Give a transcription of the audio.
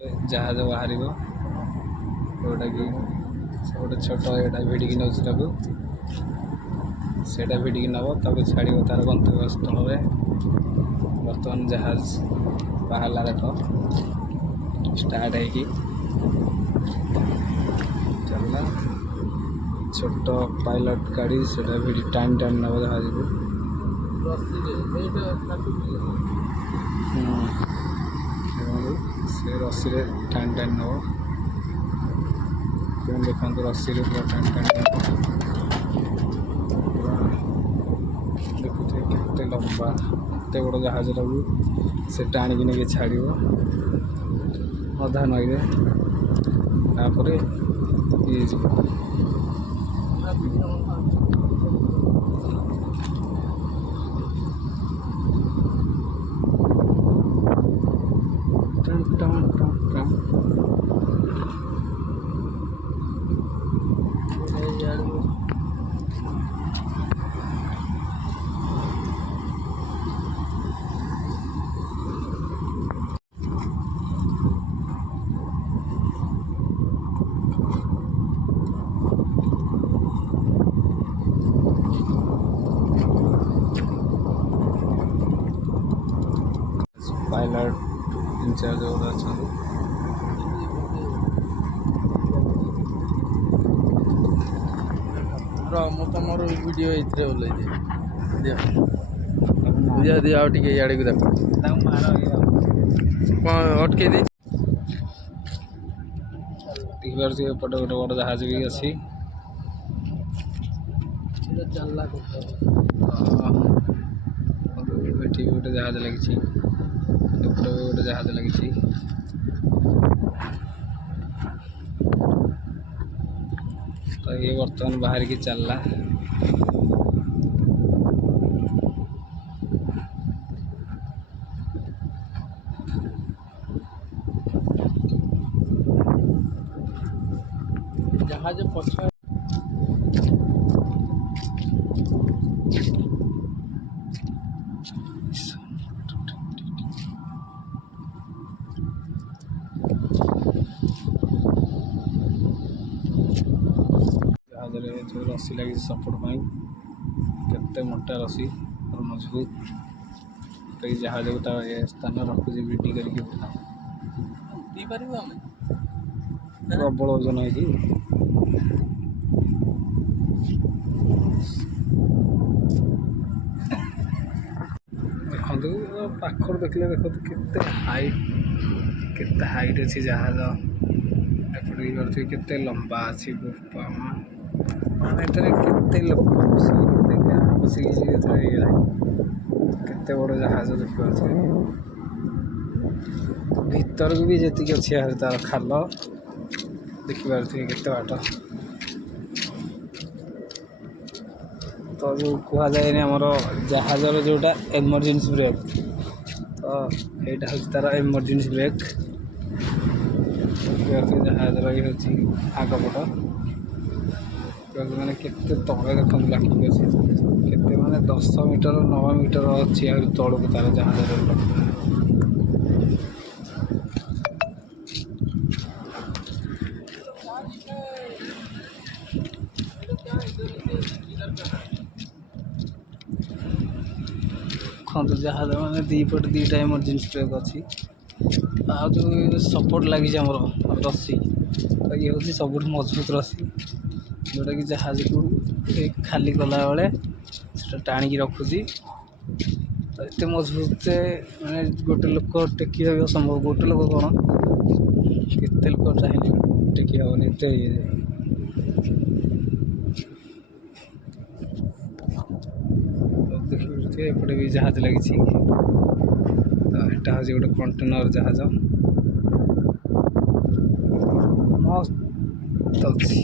जहाज बाहर जोटा कि गोटे छोट एटा भिड़िकी नौ सेटा भिड़िकी नब तक छाड़ तार गंतव्य स्थल में। बर्तमान जहाज बाहर देख स्टार्ट है चलना छोट पायलट गाड़ी से भिड़ी टाइम नब जहाज को से रस्सी टाइम नब देखा रस्सी पूरा टाइम देखुए केते लंबा एत बड़ जहाज से टाणिकी नहीं छाड़ अधा नई ये पायलट इंचार्ज अच्छा तुम वीडियो ये बुझा दिया आउटे इे को देख अटके देखिए एपटे गोटे बड़ जहाज भी अच्छी गोटे जहाज लगी गोटे जहाज लगी तो ये बर्तमान बाहर की चलला जहाज पछ जो रस्सी लगी सपोर्ट केते मोटा रस्सी और मजबूत तो ये जहाज को स्थान रखुची भिडी करके प्रबल ओजन है देखो पाखर देखले देखो केते हाइट अच्छी जहाज एपटे केते लंबा अच्छी माने केते लोक बसिक गाँ बसिक केते बड़ जहाज देखिए भीतर भी जी अच्छी तार खाल देखिए केते बाट तो जो कहुए आमर जहाजर जोटा इमरजेंसी ब्रेक तो यहाँ हूँ तार इमरजेंसी ब्रेक जहाजर ये हूँ आगपट मैंने केते तले देखते लाखिक अच्छे केते मैंने 10 मीटर 9 मीटर अच्छी तौक तार जहाज देखते जहाज मैंने दीपट दीटा इमरजेंसी ब्रेक अच्छी आ जो सपोर्ट लगी आमर रस्सी तो ये हूँ सब मजबूत रस्सी जोटा कि जहाज को खाली कला बेले टाणिकी रखुची तो ये मजबूत मैंने गोटे लोक टेकी असंभव गोटे लोक कौन केते लोक चाहिए टेकी हेनी एत देखिए एपटे भी जहाज लगी तो यहाँ हूँ गोटे कंटेनर जहाज मस्त अच्छी